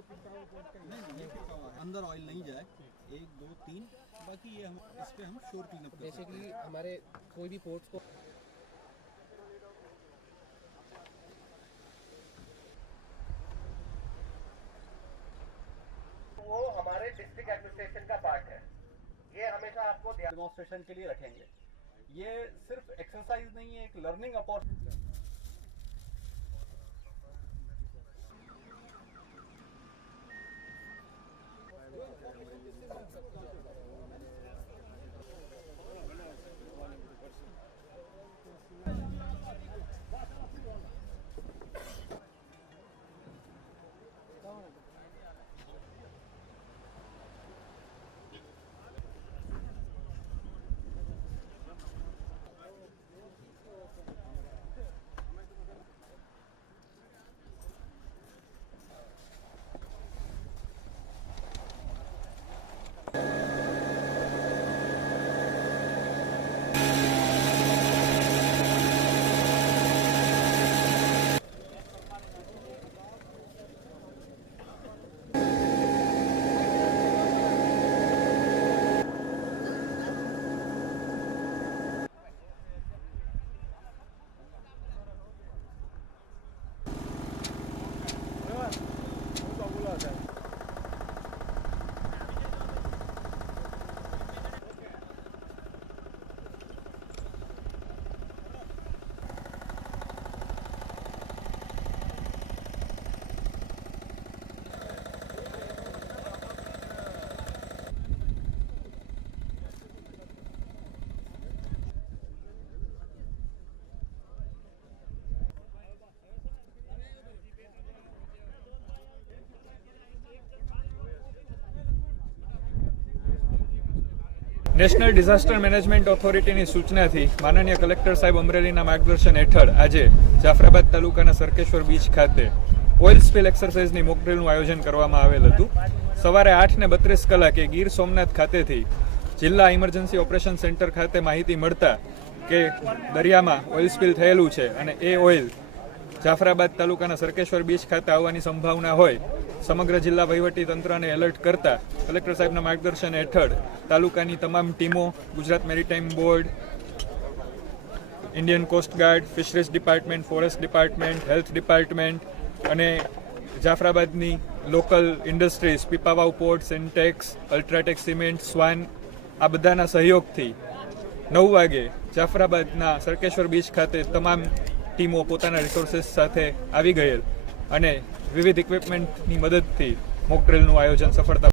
नहीं, ये फेंका हुआ है। अंदर ऑयल नहीं जाए। एक दो तीन। बाकी ये हम इस पे हम श्योर क्लीन अप हैं। बेसिकली हमारे कोई भी पोर्ट्स को वो हमारे डिस्ट्रिक्ट एडमिनिस्ट्रेशन का पार्ट है। ये हमेशा आपको डेमोन्स्ट्रेशन के लिए रखेंगे। ये सिर्फ़ एक्सरसाइज नहीं है एक learning opportunity national disaster management ઓથોરિટીની સૂચનાથી માનનીય કલેક્ટર સાહેબ અમરેલીના માર્ગદર્શન હેઠળ આજે જાફરાબાદ તાલુકાના સરકેશ્વર બીચ ખાતે ઓઇલ સ્પિલ એક્સરસાઇઝની મોકડ્રીલનું આયોજન કરવામાં આવેલ હતું. સવારે આઠ ને બત્રીસ કલાકે ગીર સોમનાથ ખાતેથી જિલ્લા ઇમરજન્સી ઓપરેશન સેન્ટર ખાતે માહિતી મળતા કે દરિયામાં ઓઇલ સ્પિલ થયેલું છે અને એ ઓઇલ જાફરાબાદ તાલુકાના સરકેશ્વર બીચ ખાતે આવવાની સંભાવના હોય, સમગ્ર જિલ્લા વહીવટી તંત્રને એલર્ટ કરતા કલેક્ટર સાહેબના માર્ગદર્શન હેઠળ તાલુકાની તમામ ટીમો, Gujarat maritime board, Indian coast guard, fisheries department, forest department, health department અને જાફરાબાદની local industries, Pipavav port Sintex UltraTech cement, Swan, આ બધાના સહયોગથી નવ વાગે જાફરાબાદના સરકેશ્વર બીચ ખાતે તમામ ટીમો પોતાના રિસોર્સિસ સાથે આવી ગયેલ. અને વિવિધ ઇક્વિપમેન્ટની મદદથી મોક આયોજન સફળતા